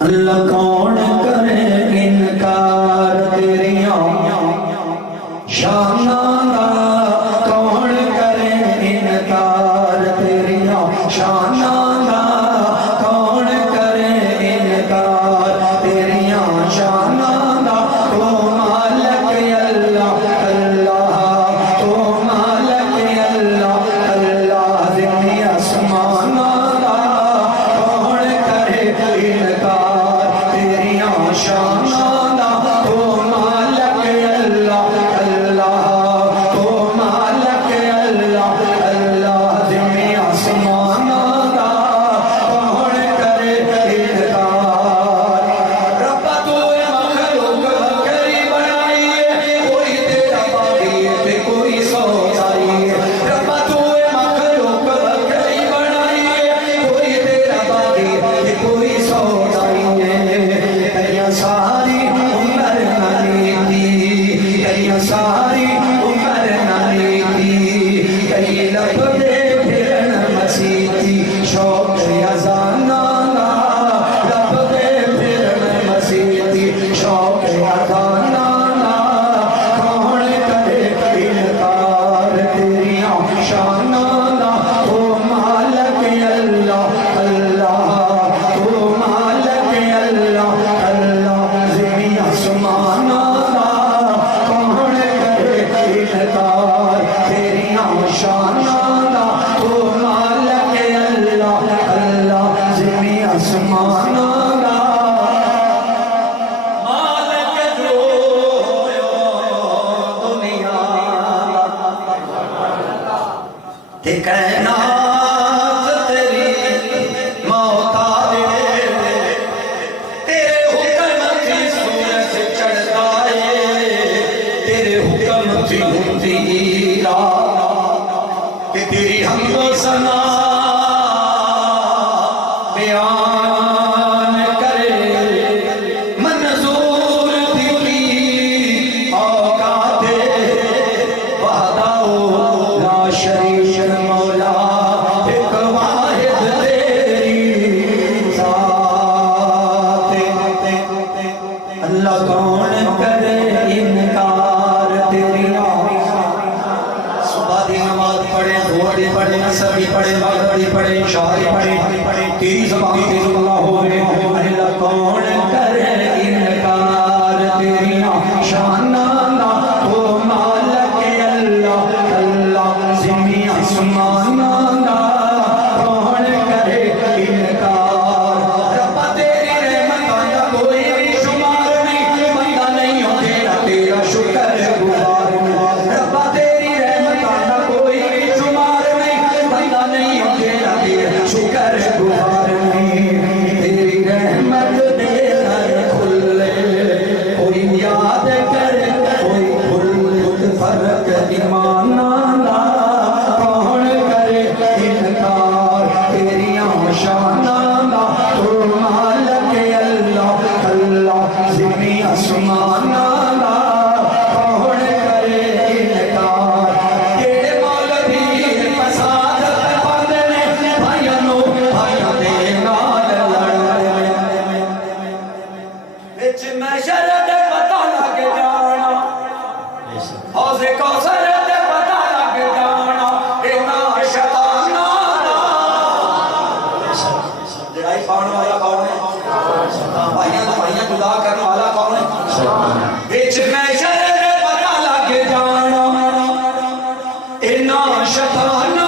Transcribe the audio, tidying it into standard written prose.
اللہ کون کرے انکار تیریاں شاناں دا، کون کرے انکار تیریاں شاناں دا، کون کرے انکار تیریاں شاناں دا۔ تو مالک اللہ اللہ، تو مالک اللہ اللہ، ذی آسماناں دا، کون کرے انکار تیریاں شاناں دا۔ تو مالک اللہ اللہ، تو مالک اللہ اللہ، ذی آسماناں دا، کون کرے انکار۔ ربا تو مخلوق وکری بنائی ہے، کوئی تیرا باغی ہے کوئی سودائی ہے۔ ربا تو مخلوق وکری بنائی ہے، کوئی تیرا باغی ہے کوئی سودائی ہے۔ کئیاں ساری عمر نالی تھی، کئیاں ساری عمر نالی تھی، کئی لب دے پھرن مسیح تھی، شوق اذاناں دا، لب دے پھرن مسیح تھی، شوق اذاناں دا، کون کرے انکار تیریاں شاناں دا۔ تو مالک اللہ اللہ، تو مالک اللہ اللہ، ذی آسماناں دا، کون کرے انکار تیریاں شاناں دا۔ تو مالک اللہ اللہ، ذی آسماناں دا، مالک جو دنیا تے کائنات تیری محتاج ہے، تیرے حکم کی سورج چڑھتا ہے، تیرے حکم کی ہوتی رات، کہ تیری حمد و ثنا بیان کرے، منظور تیری اوقات وحدہ لا شریک مولا، ایک واحد تیری ذات۔ اللہ کون کرے انکار تیریاں۔ صبح دی نماز پڑھے، ظہر پڑھے، عصر پڑھے، مغرب پڑھے، عشاء پڑھے، تیری زبان تیز اللہ ہوئے۔ اللہ کون کرے انکار تیریاں شاناں دا۔ تو مالک اللہ اللہ، ذی آسماناں دا، کون کرے انکار۔ ربا تیری رحمتاں دا کوئی بھی شمار نہیں، بندہ نہیں ہو تیرا تیرا شکر گزار۔ ربا تیری رحمتاں دا کوئی بھی شمار نہیں، بندہ نہیں ہو تیرا تیرا شکر گزار نہیں۔ تیری رحمت دے در کھلے، کوئی یاد کرے کوئی کھل فرق ایماناں دا، کون کرے انکار تیریاں شاناں دا۔ تو مالک اللہ اللہ، ذی آسماناں دا، کون کرے انکار۔ کیڑے مولوی فساد پاندے نے، بھائیاں نو بھائیاں دے نال لڑایا، وچ محشر تے پتہ لگ جانا، حوض کوثر تے پتہ لگ جانا، انہاں شیطاناں دا۔ لڑائی پاؤن والا کون ہے؟ بھائیاں تو بھائیاں جدا کرنے والا کون ہے؟ وچ محشر تے پتہ لگ جانا، انہاں شیطاناں